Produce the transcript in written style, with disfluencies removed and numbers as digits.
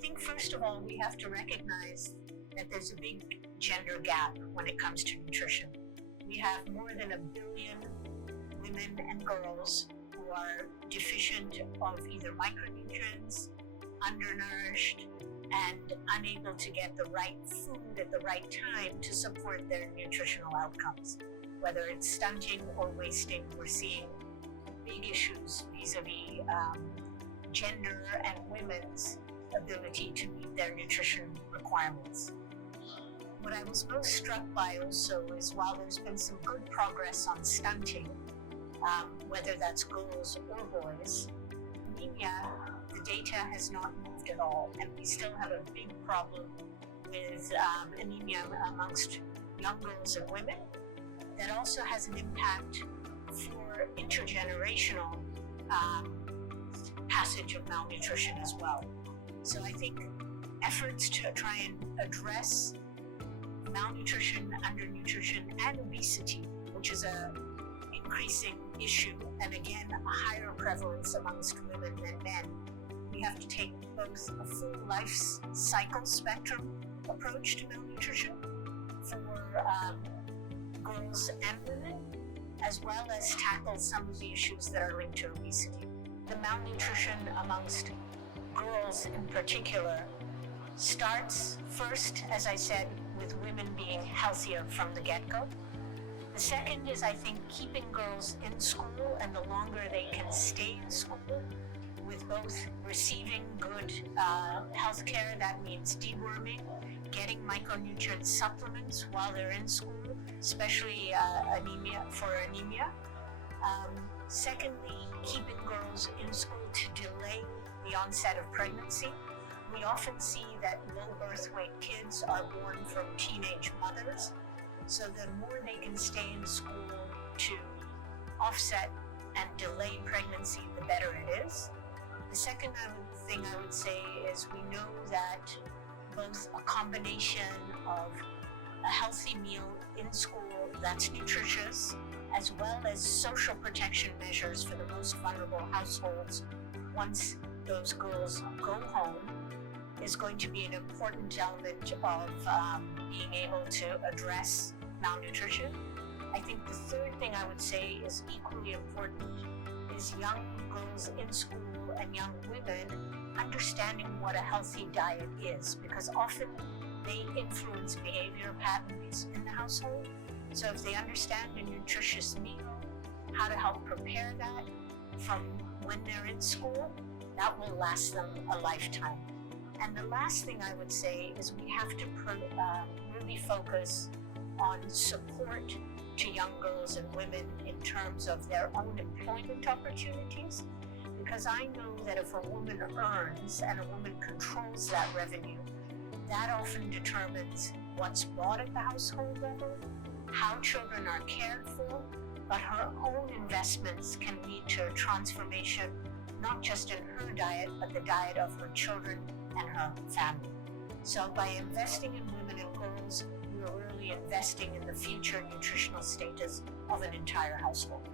think first of all, we have to recognize that there's a big gender gap when it comes to nutrition. We have more than 1 billion women and girls who are deficient of either micronutrients, undernourished, and unable to get the right food at the right time to support their nutritional outcomes. Whether it's stunting or wasting, we're seeing big issues vis-a-vis gender and women's ability to meet their nutrition requirements. What I was most struck by also is while there's been some good progress on stunting, whether that's girls or boys, anemia, the data has not moved at all, and we still have a big problem with anemia amongst young girls and women that also has an impact for intergenerational passage of malnutrition as well. So I think efforts to try and address malnutrition, undernutrition, and obesity, which is an increasing issue, and again, a higher prevalence amongst women than men. We have to take both a full life cycle spectrum approach to malnutrition for girls and women, as well as tackle some of the issues that are linked to obesity. The malnutrition amongst girls in particular starts first, as I said, with women being healthier from the get-go. The second is, I think, keeping girls in school, and the longer they can stay in school with both receiving good health care, that means deworming, getting micronutrient supplements while they're in school, especially anemia. Secondly, keeping girls in school to delay the onset of pregnancy. We often see that low birth weight kids are born from teenage mothers, so the more they can stay in school to offset and delay pregnancy, the better it is. The second thing I would say is we know that both a combination of a healthy meal in school that's nutritious, as well as social protection measures for the most vulnerable households once those girls go home, is going to be an important element of being able to address malnutrition. I think the third thing I would say is equally important is young girls in school and young women understanding what a healthy diet is, because often they influence behavior patterns in the household. So if they understand a nutritious meal, how to help prepare that from when they're in school, that will last them a lifetime. And the last thing I would say is we have to really focus on support to young girls and women in terms of their own employment opportunities, because I know that if a woman earns and a woman controls that revenue, that often determines what's bought at the household level, how children are cared for, but her own investments can lead to a transformation, not just in her diet, but the diet of her children and her family. So by investing in women and girls, we're really investing in the future nutritional status of an entire household.